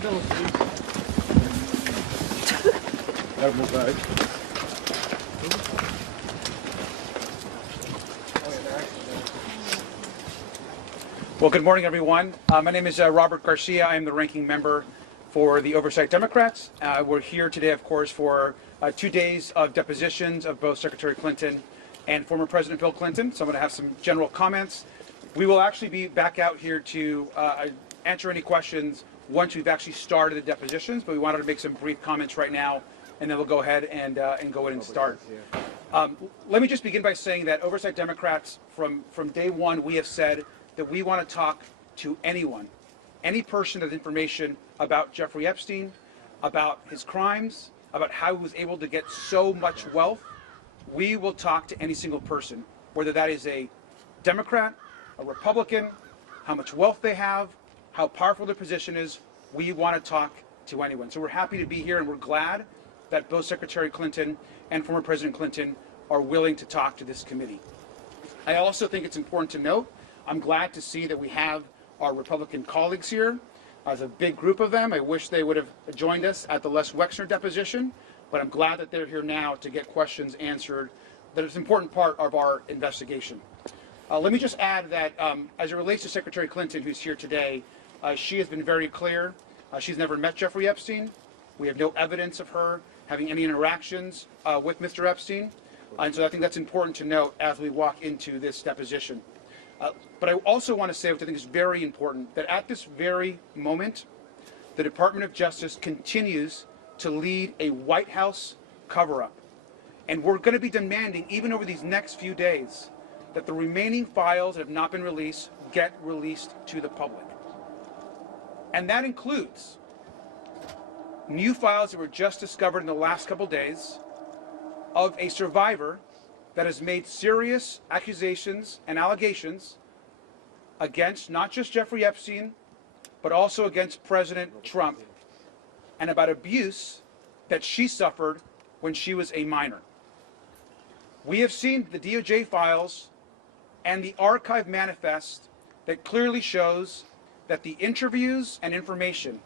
Well, good morning, everyone. My name is Robert Garcia. I am the ranking member for the Oversight Democrats. We're here today, of course, for 2 days of depositions of both Secretary Clinton and former President Bill Clinton. So I'm going to have some general comments. We will actually be back out here to answer any questions once we've actually started the depositions, but we wanted to make some brief comments right now, and then we'll go ahead and go in and start. Let me just begin by saying that Oversight Democrats, from day one, we have said that we want to talk to anyone, any person with information about Jeffrey Epstein, about his crimes, about how he was able to get so much wealth. We will talk to any single person, whether that is a Democrat, a Republican, how much wealth they have, how powerful their position is. We want to talk to anyone. So we're happy to be here, and we're glad that both Secretary Clinton and former President Clinton are willing to talk to this committee. I also think it's important to note, I'm glad to see that we have our Republican colleagues here. As a big group of them, I wish they would have joined us at the Les Wexner deposition, but I'm glad that they're here now to get questions answered. That is an important part of our investigation. Let me just add that as it relates to Secretary Clinton, who's here today, she has been very clear. She's never met Jeffrey Epstein. We have no evidence of her having any interactions with Mr. Epstein. And so I think that's important to note as we walk into this deposition. But I also want to say, which I think is very important, that at this very moment, the Department of Justice continues to lead a White House cover-up. And we're going to be demanding, even over these next few days, that the remaining files that have not been released get released to the public. And that includes new files that were just discovered in the last couple days of a survivor that has made serious accusations and allegations against not just Jeffrey Epstein, but also against President Trump, and about abuse that she suffered when she was a minor. We have seen the DOJ files and the archive manifest that clearly shows that the interviews and information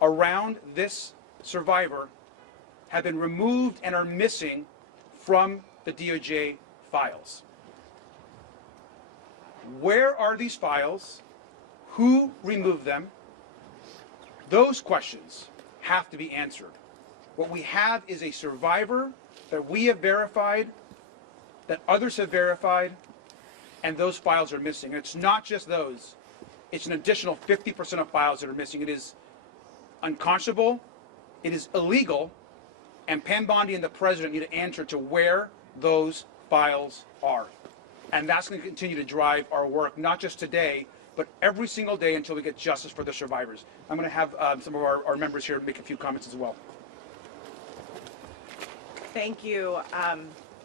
around this survivor have been removed and are missing from the DOJ files. Where are these files? Who removed them? Those questions have to be answered. What we have is a survivor that we have verified, that others have verified, and those files are missing. And it's not just those. It's an additional 50% of files that are missing. It is unconscionable, it is illegal, and Pam Bondi and the President need to answer to where those files are. And that's going to continue to drive our work, not just today, but every single day until we get justice for the survivors. I'm going to have some of our members here make a few comments as well. Thank you.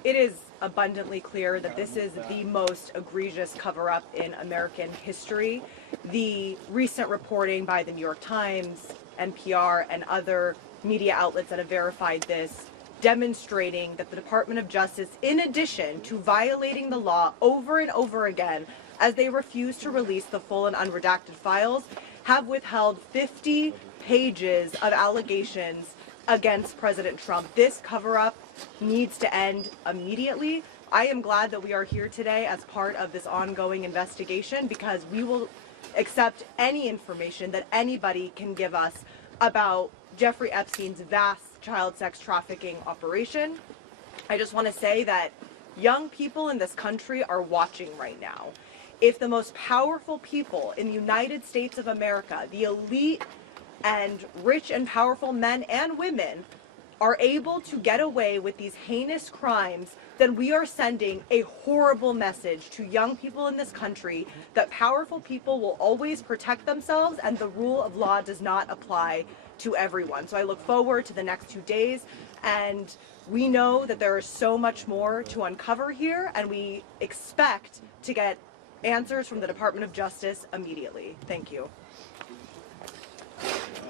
It is abundantly clear that this is the most egregious cover-up in American history. The recent reporting by the New York Times, NPR, and other media outlets that have verified this, demonstrating that the Department of Justice, in addition to violating the law over and over again, as they refuse to release the full and unredacted files, have withheld 50 pages of allegations against President Trump. This cover-up needs to end immediately. I am glad that we are here today as part of this ongoing investigation, because we will accept any information that anybody can give us about Jeffrey Epstein's vast child sex trafficking operation. I just want to say that young people in this country are watching right now. If the most powerful people in the United States of America, the elite and rich and powerful men and women, are able to get away with these heinous crimes, then we are sending a horrible message to young people in this country that powerful people will always protect themselves and the rule of law does not apply to everyone. So I look forward to the next 2 days, and we know that there is so much more to uncover here, and we expect to get answers from the Department of Justice immediately. Thank you.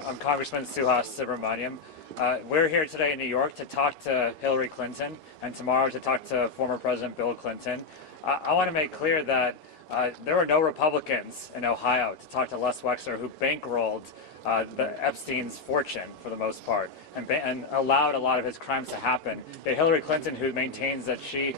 I'm Congressman Suhas Subramaniam. We're here today in New York to talk to Hillary Clinton, and tomorrow to talk to former President Bill Clinton. I want to make clear that there were no Republicans in Ohio to talk to Les Wexner, who bankrolled Epstein's fortune for the most part, and allowed a lot of his crimes to happen. Hillary Clinton, who maintains that she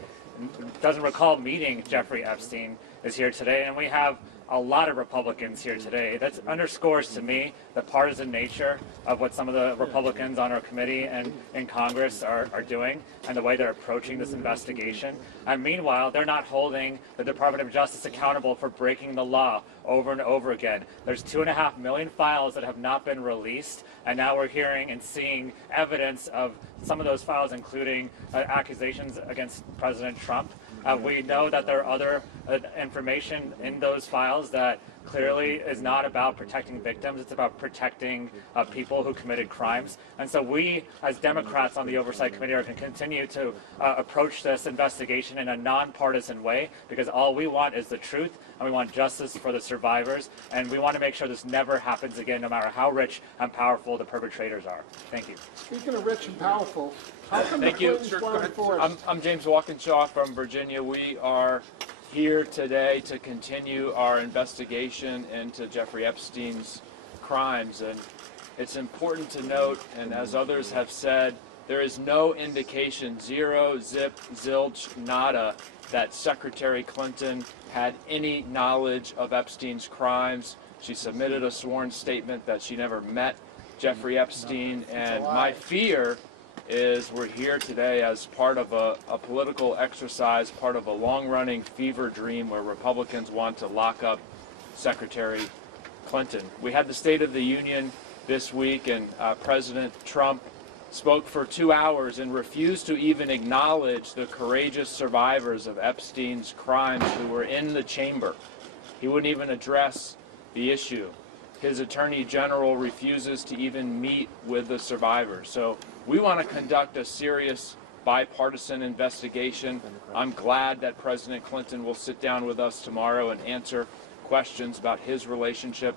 doesn't recall meeting Jeffrey Epstein, is here today, and we have a lot of Republicans here today. That underscores to me the partisan nature of what some of the Republicans on our committee and in Congress are doing, and the way they're approaching this investigation. And meanwhile, they're not holding the Department of Justice accountable for breaking the law over and over again. There's 2.5 million files that have not been released, and now we're hearing and seeing evidence of some of those files, including accusations against President Trump. We know that there are other information in those files that clearly is not about protecting victims. It's about protecting people who committed crimes. And so we, as Democrats on the Oversight Committee, are going to continue to approach this investigation in a nonpartisan way, because all we want is the truth, and we want justice for the survivors, and we want to make sure this never happens again, no matter how rich and powerful the perpetrators are. Thank you. Speaking of rich and powerful, how come Thank the you. Clintons weren't enforced? I'm James Walkinshaw from Virginia. We are here today to continue our investigation into Jeffrey Epstein's crimes. And it's important to note, and as others have said, there is no indication, zero, zip, zilch, nada, that Secretary Clinton had any knowledge of Epstein's crimes. She submitted a sworn statement that she never met Jeffrey Epstein, and my fear is we're here today as part of a political exercise, part of a long-running fever dream where Republicans want to lock up Secretary Clinton. We had the State of the Union this week, and President Trump spoke for 2 hours and refused to even acknowledge the courageous survivors of Epstein's crimes who were in the chamber. He wouldn't even address the issue. His Attorney General refuses to even meet with the survivors. So we want to conduct a serious bipartisan investigation. I'm glad that President Clinton will sit down with us tomorrow and answer questions about his relationship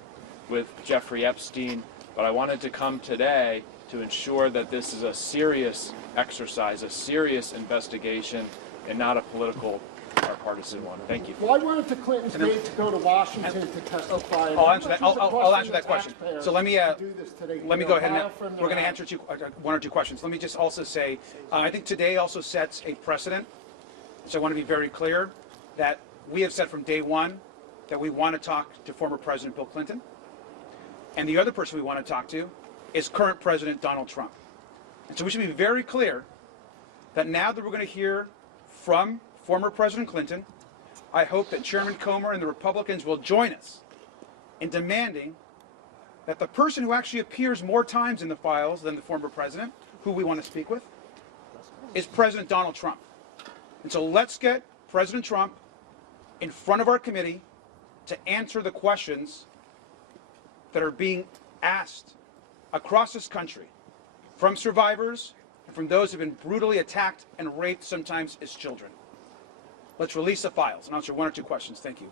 with Jeffrey Epstein. But I wanted to come today to ensure that this is a serious exercise, a serious investigation, and not a political or partisan one. Thank you. Why weren't the Clintons made to go to Washington to testify? I'll answer that. I'll answer that question. So let me go ahead and we're going to answer one or two questions. Let me just also say, I think today also sets a precedent. So I want to be very clear that we have said from day one that we want to talk to former President Bill Clinton, and the other person we want to talk to is current President Donald Trump. And so we should be very clear that now that we're going to hear from former President Clinton, I hope that Chairman Comer and the Republicans will join us in demanding that the person who actually appears more times in the files than the former president, who we want to speak with, is President Donald Trump. And so let's get President Trump in front of our committee to answer the questions that are being asked across this country from survivors and from those who have been brutally attacked and raped, sometimes as children. Let's release the files and answer one or two questions. Thank you.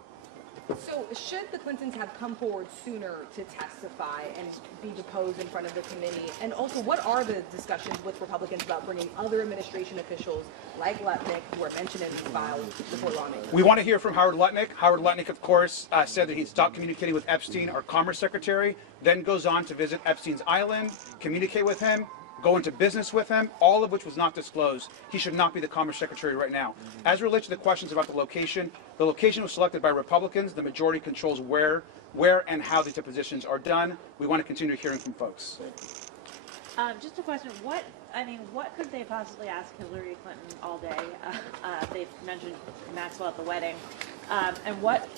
So should the Clintons have come forward sooner to testify and be deposed in front of the committee? And also, what are the discussions with Republicans about bringing other administration officials like Lutnick, who are mentioned in these files, before lawmakers? We want to hear from Howard Lutnick. Howard Lutnick, of course, said that he'd stopped communicating with Epstein, our Commerce Secretary, then goes on to visit Epstein's island, communicate with him, go into business with him, all of which was not disclosed. He should not be the Commerce Secretary right now. As it relates to the questions about the location was selected by Republicans. The majority controls where and how the depositions are done. We want to continue hearing from folks. Just a question. What could they possibly ask Hillary Clinton all day? They've mentioned Maxwell at the wedding. And what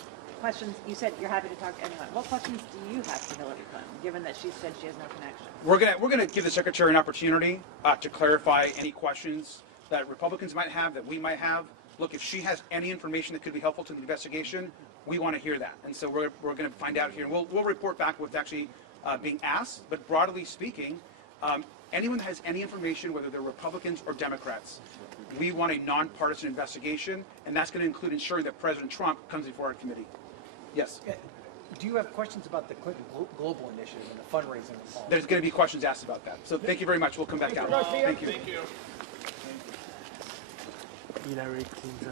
questions, you said you're happy to talk to anyone. What questions do you have for Hillary Clinton, given that she said she has no connection? We're gonna give the Secretary an opportunity to clarify any questions that Republicans might have, that we might have. Look, if she has any information that could be helpful to the investigation, we want to hear that. And so we're going to find out here. And we'll report back what's actually being asked. But broadly speaking, anyone that has any information, whether they're Republicans or Democrats, we want a nonpartisan investigation, and that's going to include ensuring that President Trump comes before our committee. Yes. Do you have questions about the Clinton Global Initiative and the fundraising involved? There's going to be questions asked about that. So thank you very much. We'll come back out. Thank you. Hillary Clinton.